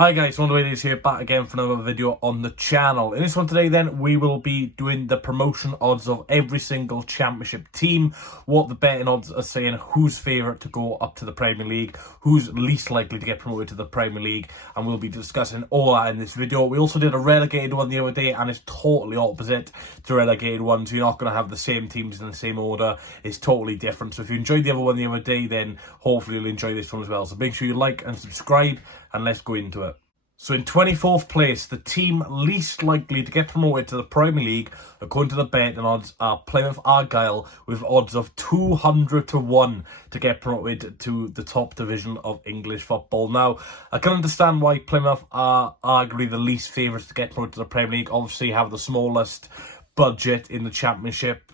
Hi guys, One Way is here, back again for another video on the channel. In this one today then, we will be doing the promotion odds of every single championship team, what the betting odds are saying, who's favourite to go up to the Premier League, who's least likely to get promoted to the Premier League, and we'll be discussing all that in this video. We also did a relegated one the other day, and it's totally opposite to relegated ones. You're not going to have the same teams in the same order. It's totally different. So if you enjoyed the other one the other day, then hopefully you'll enjoy this one as well. So make sure you like and subscribe, and let's go into it. So in 24th place, the team least likely to get promoted to the Premier League, according to the betting odds, are Plymouth Argyle, with odds of 200 to 1 to get promoted to the top division of English football. Now, I can understand why Plymouth are arguably the least favourites to get promoted to the Premier League. Obviously, have the smallest budget in the Championship.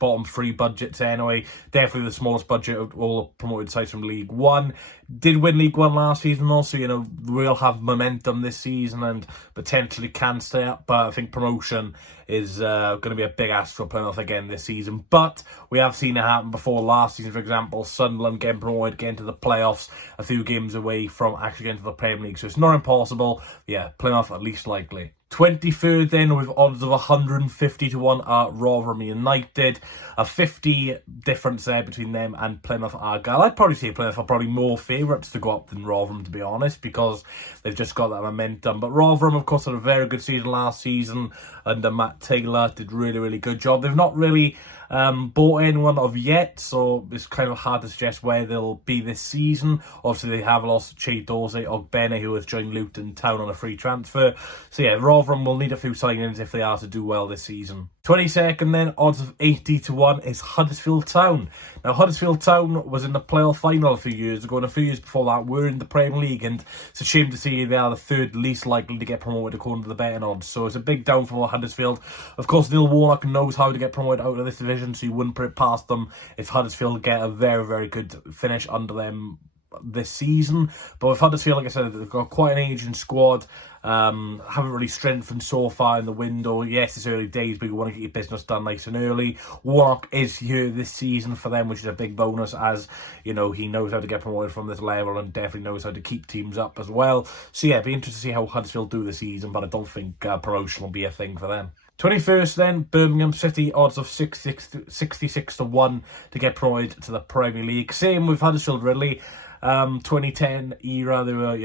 Bottom three budgets anyway. Definitely the smallest budget of all the promoted sides from League One. Did win League One last season also, will have momentum this season and potentially can stay up. But I think promotion is going to be a big ask for Plymouth again this season. But we have seen it happen before last season, for example. Sunderland getting promoted, getting to the playoffs, a few games away from actually getting to the Premier League. So it's not impossible. Yeah, Plymouth at least likely. 23rd then, with odds of 150 to 1, are Rotherham United. A 50 difference there between them and Plymouth Argyle. I'd probably say Plymouth are probably more favourites to go up than Rotherham, to be honest, because they've just got that momentum. But Rotherham, of course, had a very good season last season under Matt Taylor. Did really good job. They've not really bought anyone of yet, so it's kind of hard to suggest where they'll be this season. Obviously, they have lost Che Dorsey Ogbene, who has joined Luton Town on a free transfer. So yeah, Rotherham will need a few signings if they are to do well this season. 22nd then, odds of 80 to 1 is Huddersfield Town. Now, Huddersfield Town was in the playoff final a few years ago, and a few years before that were in the Premier League, and it's a shame to see they are the third least likely to get promoted according to the betting odds. So it's a big downfall for Huddersfield. Of course, Neil Warnock knows how to get promoted out of this division, so you wouldn't put it past them if Huddersfield get a very good finish under them this season. But with Huddersfield, like I said, they've got quite an aging squad. Haven't really strengthened so far in the window. Yes, it's early days, but you want to get your business done nice and early. Warnock is here this season for them, which is a big bonus, as he knows how to get promoted from this level and definitely knows how to keep teams up as well. So yeah, it'd be interesting to see how Huddersfield do this season, but I don't think promotion will be a thing for them. 21st then, Birmingham City, odds of 66 to 1 to get promoted to the Premier League. Same with Huddersfield, really. 2010 era, they were,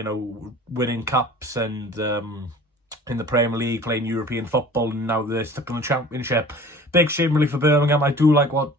winning cups and in the Premier League, playing European football, and now they're stuck in the Championship. Big shame really for Birmingham. I do like what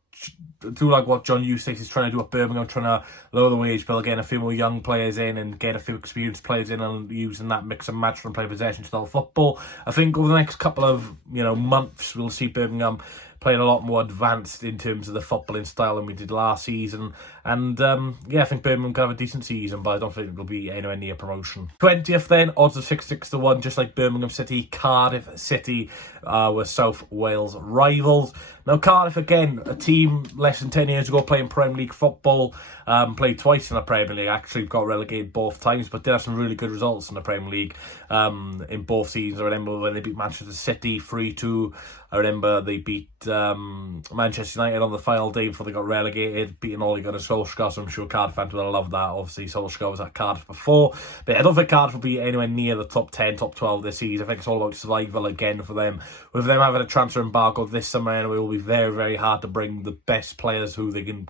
John Eustace is trying to do at Birmingham, trying to lower the wage bill, getting a few more young players in and get a few experienced players in, and using that mix and match and play possession style football. I think over the next couple of months, we'll see Birmingham playing a lot more advanced in terms of the footballing style than we did last season. And yeah, I think Birmingham can have a decent season, but I don't think it'll be anywhere near promotion. 20th then, odds of 66 to 1, just like Birmingham City. Cardiff City were South Wales rivals. Now Cardiff, again, a team less than 10 years ago playing Premier League football, played twice in the Premier League, actually got relegated both times, but did have some really good results in the Premier League in both seasons. I remember when they beat Manchester City 3-2. I remember they beat Manchester United on the final day before they got relegated, beating Ole Gunnar Solskjaer, so I'm sure Cardiff fans will love that. Obviously, Solskjaer was at Cardiff before, but I don't think Cardiff will be anywhere near the top 10, top 12 this season. I think it's all about survival again for them. With them having a transfer embargo this summer anyway, it will be very hard to bring the best players who they can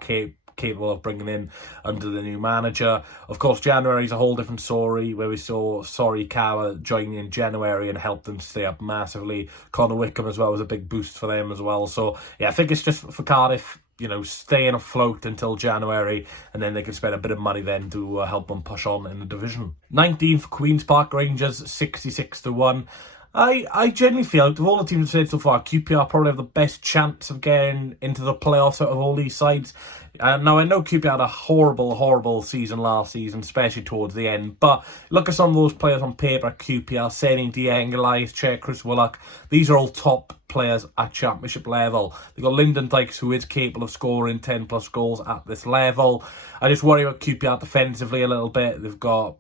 capable of bringing in under the new manager. Of course, January is a whole different story, where we saw Sorikawa join in January and help them stay up massively. Connor Wickham as well was a big boost for them as well. So yeah, I think it's just for Cardiff, staying afloat until January, and then they can spend a bit of money then to help them push on in the division. 19th, Queen's Park Rangers, 66 to 1. I genuinely feel, out of all the teams I've said so far, QPR probably have the best chance of getting into the playoffs out of all these sides. Now, I know QPR had a horrible season last season, especially towards the end, but look at some of those players on paper at QPR, Seni Dieng, Elias Chair, Chris Willock. These are all top players at championship level. They've got Lyndon Dykes, who is capable of scoring 10 plus goals at this level. I just worry about QPR defensively a little bit. They've got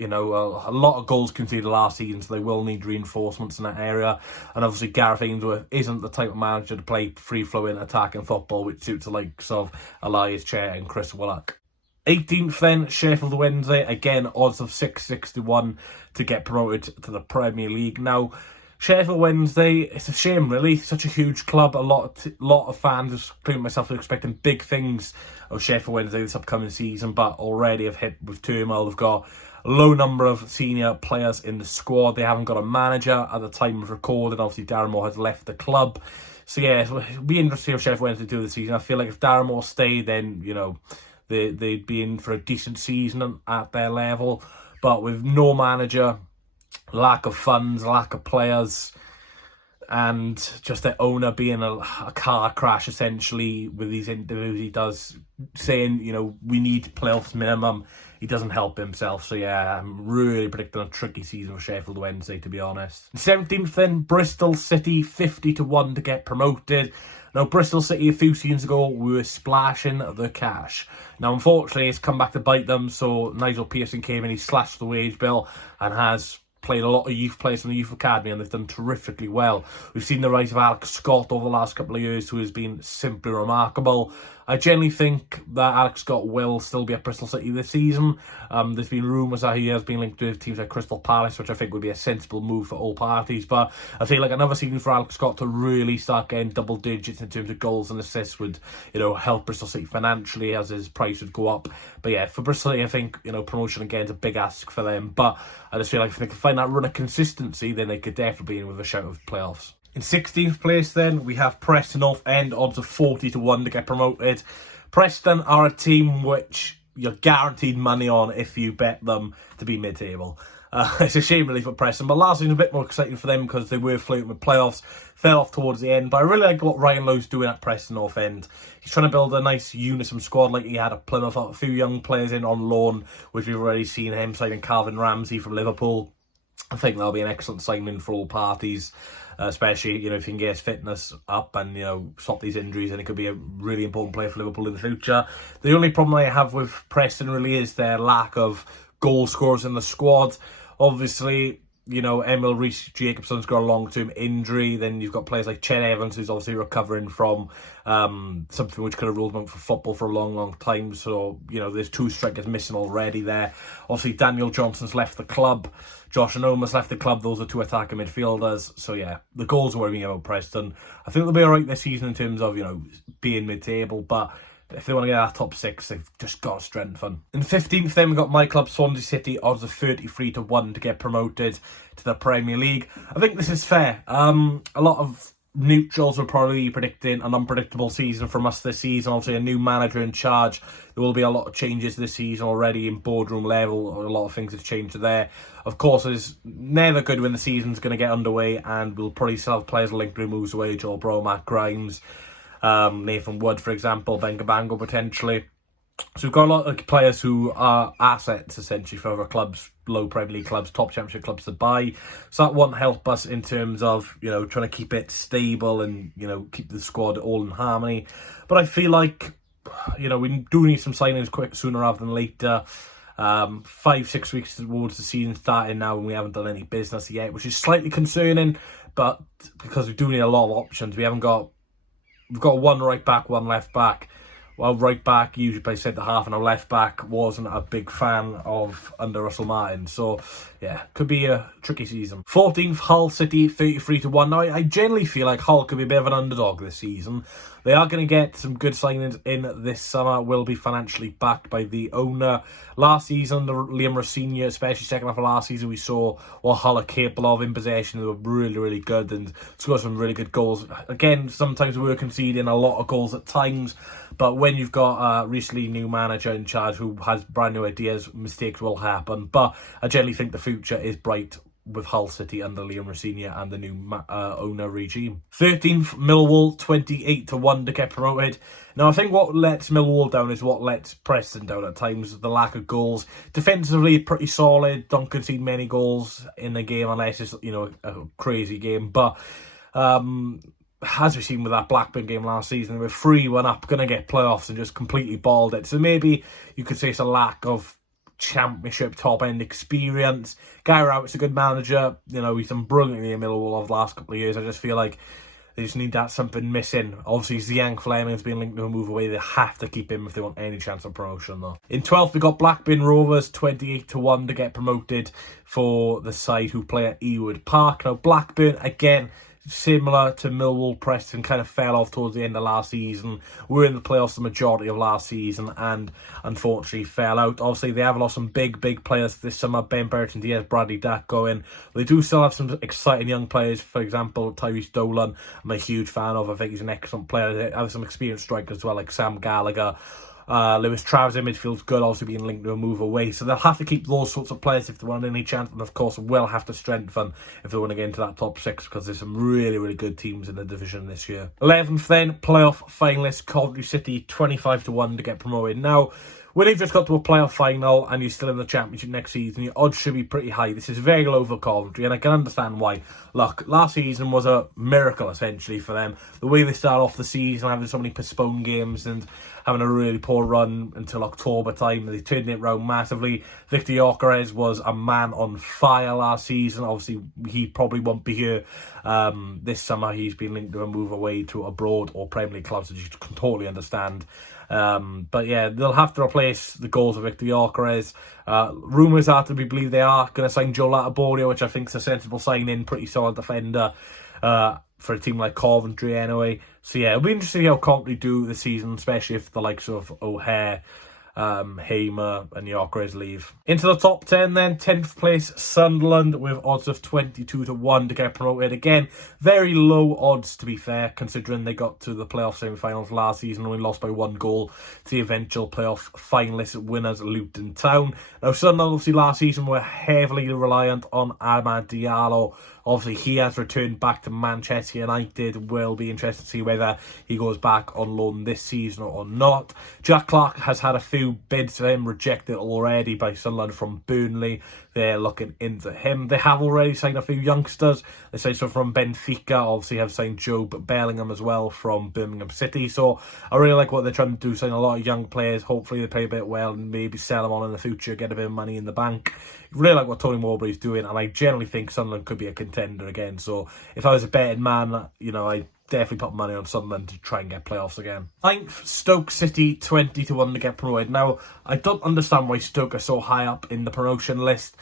a lot of goals conceded last season, so they will need reinforcements in that area. And obviously Gareth Ainsworth isn't the type of manager to play free-flowing attacking football, which suits the likes of Elias Chair and Chris Willock. 18th then, Sheffield Wednesday. Again, odds of 661 to get promoted to the Premier League. Now, Sheffield Wednesday, it's a shame really, such a huge club. A lot of fans, including myself, are expecting big things of Sheffield Wednesday this upcoming season, but already have hit with turmoil. They've got a low number of senior players in the squad. They haven't got a manager at the time of recording. Obviously, Darren Moore has left the club. So yeah, it'll be interesting to see how Sheffield Wednesday do this season. I feel like if Darren Moore stayed, then, you know, they'd be in for a decent season at their level. But with no manager, lack of funds, lack of players, and just their owner being a car crash essentially with these interviews he does, saying, you know, we need playoffs minimum. He doesn't help himself. So yeah, I'm really predicting a tricky season for Sheffield Wednesday, to be honest. 17th then, Bristol City, 50-1 to get promoted. Now, Bristol City a few seasons ago were splashing the cash. Now, unfortunately, it's come back to bite them. So Nigel Pearson came in, he slashed the wage bill and has played a lot of youth players from the youth academy, and they've done terrifically well. We've seen the rise of Alex Scott over the last couple of years, who has been simply remarkable. I generally think that Alex Scott will still be at Bristol City this season. There's been rumours that he has been linked with teams like Crystal Palace, which I think would be a sensible move for all parties. But I feel like another season for Alex Scott to really start getting double digits in terms of goals and assists would, you know, help Bristol City financially, as his price would go up. But yeah, for Bristol City, I think, you know, promotion again is a big ask for them. But I just feel like if they can find that run of consistency, then they could definitely be in with a shout of playoffs. In 16th place then, we have Preston North End, odds of 40-1 to get promoted. Preston are a team which you're guaranteed money on if you bet them to be mid-table. It's a shame really for Preston, but last season was a bit more exciting for them because they were flirting with playoffs, fell off towards the end. But I really like what Ryan Lowe's doing at Preston North End. He's trying to build a nice unison squad like he had at Plymouth, a few young players in on loan, which we've already seen him signing Calvin Ramsey from Liverpool. I think that'll be an excellent signing for all parties, especially, you know, if you can get his fitness up and, you know, stop these injuries, and it could be a really important player for Liverpool in the future. The only problem I have with Preston really is their lack of goal scorers in the squad. Obviously, you know, Emil Reece-Jacobson's got a long-term injury. Then you've got players like Chet Evans, who's obviously recovering from something which could have ruled him out for football for a long, long time. So, you know, there's two strikers missing already there. Obviously, Daniel Johnson's left the club. Josh Anoma's left the club. Those are two attacking midfielders. So, yeah, the goals are worrying about Preston. I think they'll be all right this season in terms of, you know, being mid-table. But if they want to get that top six, they've just got to strengthen. In 15th then, we've got my club, Swans City, odds of 33-1 to get promoted to the Premier League. I think this is fair. A lot of neutrals were probably predicting an unpredictable season from us this season. Obviously, a new manager in charge. There will be a lot of changes this season already in boardroom level. A lot of things have changed there. Of course, it's never good when the season's going to get underway, and we'll probably still have players linked to moves away, Joel Bro, Matt Grimes, Nathan Wood, for example, Ben Gabango potentially. So we've got a lot of players who are assets essentially for other clubs, low Premier League clubs, top Championship clubs to buy. So that won't help us in terms of, you know, trying to keep it stable and, you know, keep the squad all in harmony. But I feel like, you know, we do need some signings quick, sooner rather than later. 5-6 weeks towards the season starting now, and we haven't done any business yet, which is slightly concerning. But because we do need a lot of options, we've got one right back, one left back. Well, right back usually plays centre half, and our left back wasn't a big fan of under Russell Martin. So, yeah, could be a tricky season. 14th, Hull City, 33-1. Now, I generally feel like Hull could be a bit of an underdog this season. They are going to get some good signings in this summer, will be financially backed by the owner. Last season, the Liam Rossini, especially second half of last season, we saw what Hull are capable of in possession. They were really, really good and scored some really good goals. Again, sometimes we were conceding a lot of goals at times, but when you've got a recently new manager in charge who has brand new ideas, mistakes will happen. But I generally think the future is bright with Hull City under Liam Rossini and the new owner regime. 13th, Millwall, 28-1 to get promoted. Now, I think what lets Millwall down is what lets Preston down at times, the lack of goals. Defensively, pretty solid, don't concede many goals in the game unless it's, you know, a crazy game. But as we've seen with that Blackburn game last season, they were 3-1 up, going to get playoffs and just completely balled it. So maybe you could say it's a lack of Championship top end experience. Guy Rowett's a good manager, you know, he's done brilliantly in Millwall over the last couple of years. I just feel like They just need that something missing. Obviously, Ziang Fleming's been linked to a move away. They have to keep him if they want any chance of promotion, though. In 12th, we got Blackburn Rovers, 28-1 to get promoted for the side who play at Ewood Park. Now, Blackburn, again, similar to Millwall, Preston, kind of fell off towards the end of last season. Were in the playoffs the majority of last season and unfortunately fell out. Obviously, they have lost some big players this summer. Ben Burton, Diaz, Bradley Dack going. They do still have some exciting young players. For example, Tyrese Dolan, I'm a huge fan of. I think he's an excellent player. They have some experienced strikers as well, like Sam Gallagher. Lewis Travers in midfield's good, also being linked to a move away. So they'll have to keep those sorts of players if they want any chance. And of course, will have to strengthen if they want to get into that top 6 because there's some really good teams in the division this year. 11th then, playoff finalists, Coventry City, 25-1 to get promoted. Now, when you've just got to a playoff final and you're still in the Championship next season, your odds should be pretty high. This is very low for Coventry, and I can understand why. Look, last season was a miracle, essentially, for them. The way they start off the season, having so many postponed games and having a really poor run until October time, they turned it around massively. Victor Gyökeres was a man on fire last season. Obviously, he probably won't be here this summer. He's been linked to a move away to abroad or Premier League clubs, which you can totally understand. But yeah, they'll have to replace the goals of Victor Gyökeres. Rumours are to be believed they are going to sign Joe Latiborio, which I think is a sensible signing, pretty solid defender for a team like Coventry anyway. So yeah, it'll be interesting to see how Coventry do this season, especially if the likes of O'Hare, Hamer and Gyökeres leave. Into the top 10 then, 10th place Sunderland with odds of 22-1 to get promoted. Again, very low odds to be fair, considering they got to the playoff semi-finals last season, only lost by 1 goal to the eventual playoff finalist winners Luton Town. Now Sunderland obviously last season were heavily reliant on Amad Diallo. Obviously, he has returned back to Manchester United. Will be interested to see whether he goes back on loan this season or not. Jack Clark has had a few bids for him rejected already by Sunderland from Burnley. They're looking into him. They have already signed a few youngsters. They signed some from Benfica. Obviously, have signed Jobe Bellingham as well from Birmingham City. So I really like what they're trying to do. Sign a lot of young players. Hopefully, they play a bit well and maybe sell them on in the future. Get a bit of money in the bank. Really like what Tony Mowbray's doing, and I generally think Sunderland could be a contender again. So if I was a betting man, you know, I definitely put money on Sunderland to try and get playoffs again. 9th, Stoke City, 20-1 to get promoted. Now, I don't understand why Stoke are so high up in the promotion list.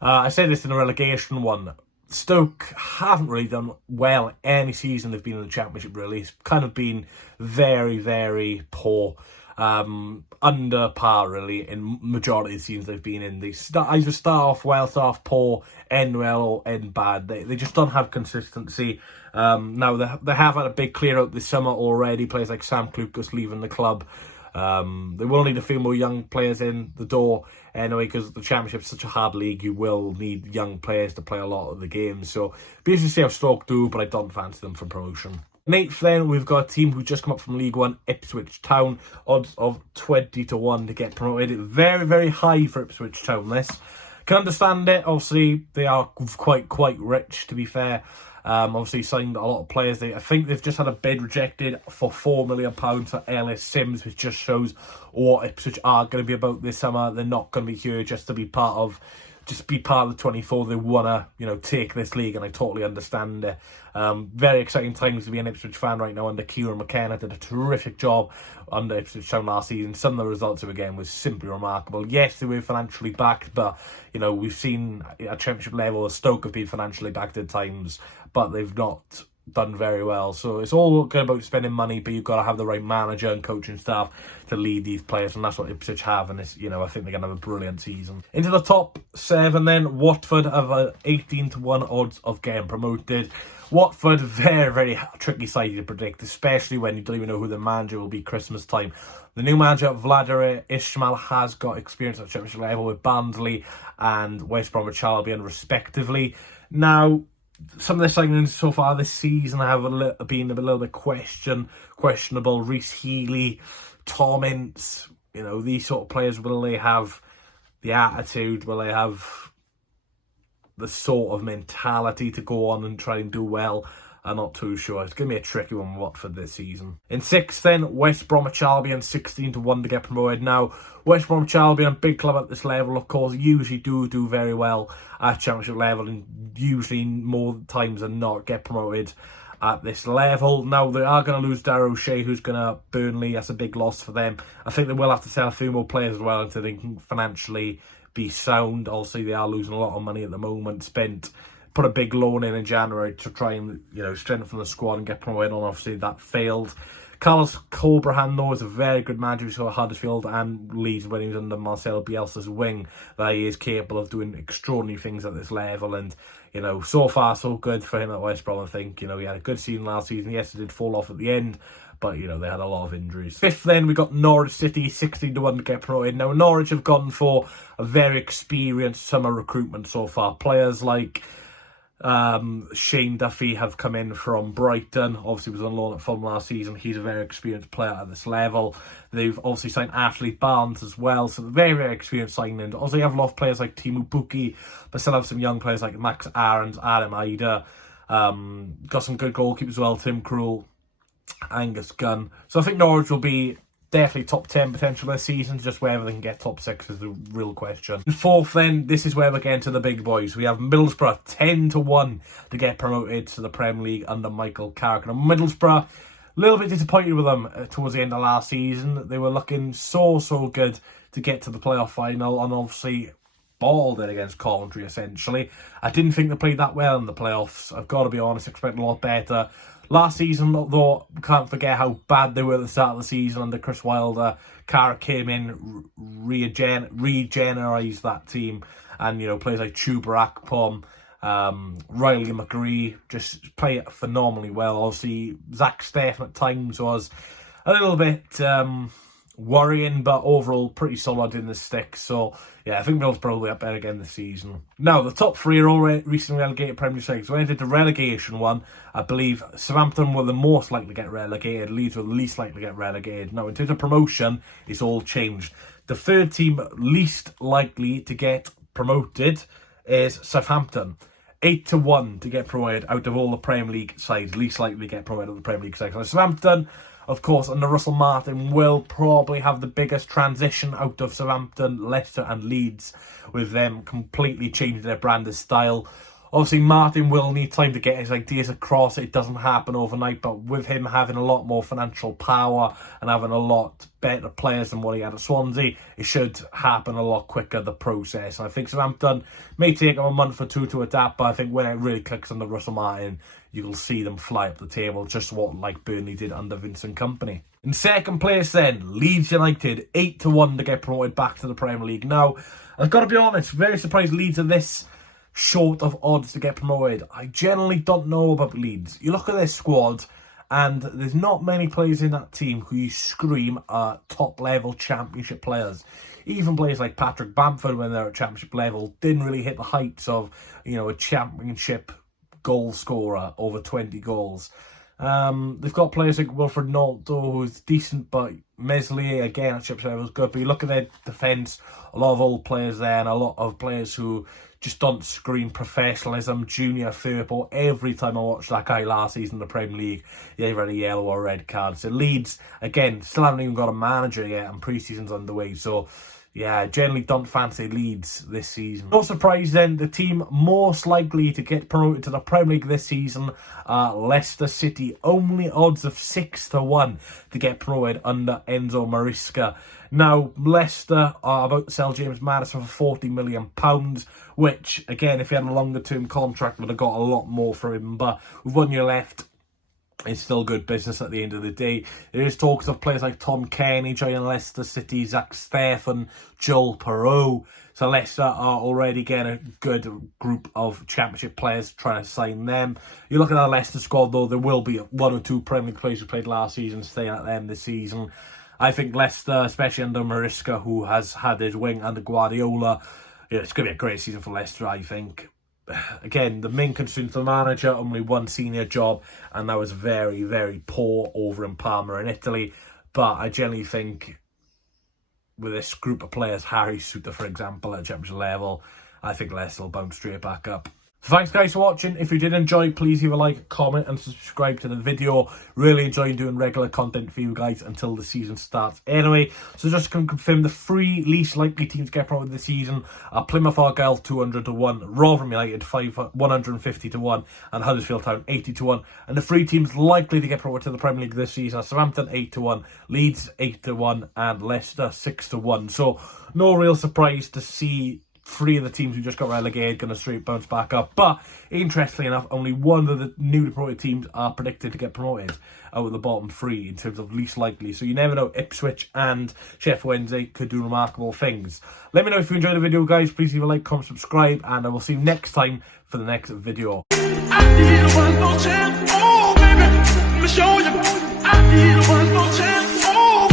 I said this in a relegation one. Stoke haven't really done well any season they've been in the Championship, really. It's kind of been very poor. Under par really in majority of the teams they've been in. They either start off well, start off poor, end well or end bad. They just don't have consistency. Now they have had a big clear out this summer already. Players like Sam Klukas leaving the club. They will need a few more young players in the door anyway, because the Championship's such a hard league. You will need young players to play a lot of the games. So be interesting to see how Stoke do, but I don't fancy them for promotion. 8th then, we've got a team who just come up from League One, Ipswich Town. Odds of 20-1 to get promoted. Very high for Ipswich Town, this. Can understand it. Obviously, they are quite rich, to be fair. Obviously, signed a lot of players. I think they've just had a bid rejected for £4 million for Ellis Sims, which just shows what Ipswich are going to be about this summer. They're not going to be here just to be part of the 24. They want to, you know, take this league, and I totally understand it. Very exciting times to be an Ipswich fan right now under Kieran McKenna. Did a terrific job under Ipswich Town last season. Some of the results of the game was simply remarkable. Yes, they were financially backed, but, you know, we've seen at Championship level, Stoke have been financially backed at times, but they've not done very well. So it's all good about spending money, but you've got to have the right manager and coaching staff to lead these players, and that's what Ipswich have. And it's, you know, I think they're going to have a brilliant season. Into the top 7 then, Watford have a 18-1 odds of getting promoted. Watford, very tricky side to predict, especially when you don't even know who the manager will be Christmas time. The new manager, Vladimir Ismail, has got experience at Championship level with Barnsley and West Bromwich Albion, respectively. Now, some of the signings so far this season have been a little bit questionable. Reece Healy, Tom Ince, you know, these sort of players, will they have the attitude? Will they have the sort of mentality to go on and try and do well? I'm not too sure. It's going to be a tricky one, Watford, this season. In 6th then, West Bromwich Albion, 16-1 to get promoted. Now, West Bromwich Albion, big club at this level, of course, usually do very well at Championship level, and usually more times than not get promoted. at this level. Now, they are going to lose Darragh O'Shea, who's going to Burnley. That's a big loss for them. I think they will have to sell a few more players as well until they can financially be sound. Obviously, they are losing a lot of money at the moment. Put a big loan in January to try and, strengthen the squad and get promoted on. Obviously, that failed. Carlos Corberán, though, is a very good manager. He's got Huddersfield and Leeds when he was under Marcelo Bielsa's wing, that he is capable of doing extraordinary things at this level. And, so far, so good for him at West Brom, I think. He had a good season last season. Yes, it did fall off at the end, but, they had a lot of injuries. Fifth, then, we got Norwich City, 16-1 to get promoted. Now, Norwich have gone for a very experienced summer recruitment so far. Players like Shane Duffy have come in from Brighton. Obviously was on loan at Fulham last season. He's a very experienced player at this level. They've obviously signed Ashley Barnes as well, so very, very experienced signing. Also, you have a lot of players like Timu Pukki, but still have some young players like Max Aarons, Adam Ida. Got some good goalkeepers as well, Tim Krul, Angus Gunn. So I think Norwich will be definitely top 10 potential this season. Just whether they can get top 6 is the real question. And fourth, then, this is where we're getting to the big boys. We have Middlesbrough 10-1 to get promoted to the Premier League under Michael Carrick. Now, Middlesbrough, a little bit disappointed with them towards the end of last season. They were looking so good to get to the playoff final, and obviously balled it against Coventry, essentially. I didn't think they played that well in the playoffs. I've got to be honest, expecting a lot better. Last season, though, can't forget how bad they were at the start of the season under Chris Wilder. Carrick came in, regenerised that team, and players like Chuba Akpom, Riley McGree just play it phenomenally well. Obviously, Zach Steffen at times was a little bit worrying, but overall pretty solid in the stick. So yeah, I think Middlesbrough will be up there again this season. Now, the top three are all recently relegated Premier League sides. When I did the relegation one, I believe Southampton were the most likely to get relegated, Leeds were the least likely to get relegated. Now, in terms of promotion, it's all changed. The third team least likely to get promoted is Southampton. 8-1 to get promoted out of all the Premier League sides, least likely to get promoted out of the Premier League sides. Now, Southampton, of course, under Russell Martin, will probably have the biggest transition out of Southampton, Leicester and Leeds, with them completely changing their brand and style. Obviously, Martin will need time to get his ideas across. It doesn't happen overnight, but with him having a lot more financial power and having a lot better players than what he had at Swansea, it should happen a lot quicker, the process. And I think Southampton may take them a month or two to adapt, but I think when it really clicks under Russell Martin, you'll see them fly up the table, just what like Burnley did under Vincent Kompany. In second place then, Leeds United, 8-1 to get promoted back to the Premier League. Now, I've got to be honest, very surprised Leeds are this short of odds to get promoted. I generally don't know about Leeds. You look at their squad, and there's not many players in that team who you scream are top-level championship players. Even players like Patrick Bamford, when they're at championship level, didn't really hit the heights of, a championship goal scorer over 20 goals. They've got players like Wilfred Nolto, who's decent, but Meslier, again, at championship level is good. But you look at their defence, a lot of old players there, and a lot of players who just don't scream professionalism. Junior Firpo, every time I watched that guy last season in the Premier League, he either had a yellow or a red card. So Leeds, again, still haven't even got a manager yet, and pre-season's underway. So yeah, I generally don't fancy Leeds this season. No surprise then, the team most likely to get promoted to the Premier League this season are Leicester City. Only odds of 6-1 to get promoted under Enzo Maresca. Now, Leicester are about to sell James Maddison for £40 million, which, again, if he had a longer-term contract, would have got a lot more for him. But with 1 year left, it's still good business at the end of the day. There is talks of players like Tom Kenny joining Leicester City, Zach Steffen, Joel Perreault. So Leicester are already getting a good group of championship players, trying to sign them. You look at our Leicester squad, though, there will be one or two Premier League players who played last season staying at them this season. I think Leicester, especially under Maresca, who has had his wing under Guardiola, it's going to be a great season for Leicester, I think. Again, the main concern for the manager, only one senior job, and that was very, very poor over in Parma in Italy. But I generally think with this group of players, Harry Suter, for example, at championship level, I think Leicester will bounce straight back up. So thanks guys for watching. If you did enjoy, please leave a like, comment and subscribe to the video. Really enjoying doing regular content for you guys until the season starts anyway. So just to confirm, the 3 least likely teams to get promoted this season are Plymouth Argyle 200 to 1, Rotherham United 150 to 1 and Huddersfield Town 80 to 1. And the 3 teams likely to get promoted to the Premier League this season are Southampton 8 to 1, Leeds 8 to 1 and Leicester 6 to 1. So no real surprise to see 3 of the teams who just got relegated going to straight bounce back up. But interestingly enough, only 1 of the newly promoted teams are predicted to get promoted out of the bottom 3 in terms of least likely. So you never know, Ipswich and Sheffield Wednesday could do remarkable things. Let me know if you enjoyed the video, guys. Please leave a like, comment, subscribe, and I will see you next time for the next video. I need one more chance. Oh, baby, let me show you. I need one more chance. Oh.